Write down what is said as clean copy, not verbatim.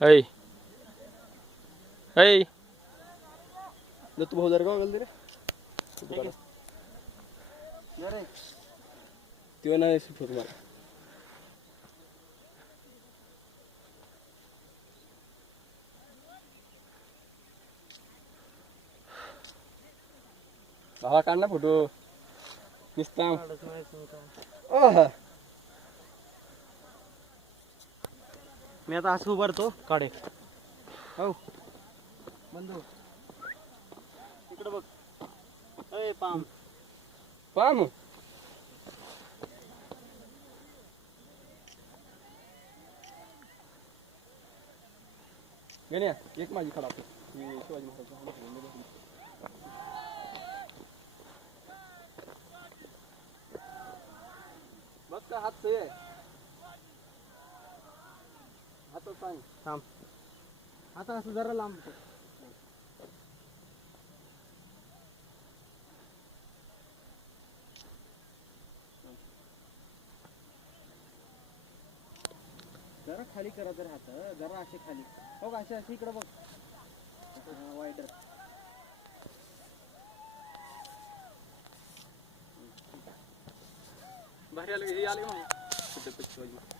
ऐ ऐ दत्तू भाऊ जर का गेल रे तेव्हा नाही सुट मला भावा काढ ना फोटो निस्ता मी आता असं उभारतो काढे हो बंधू इकडे बघ ऐ पाम पाम गण्या एक माझी खडा शिवाजी महाराज बघ का हात सही आहे हात सांग थांब आता असं जरा लांब जरा खाली करा तर हात जरा असे खाली हो का असे इकडे बघ वाईडर भारी आले हे आले म्हणे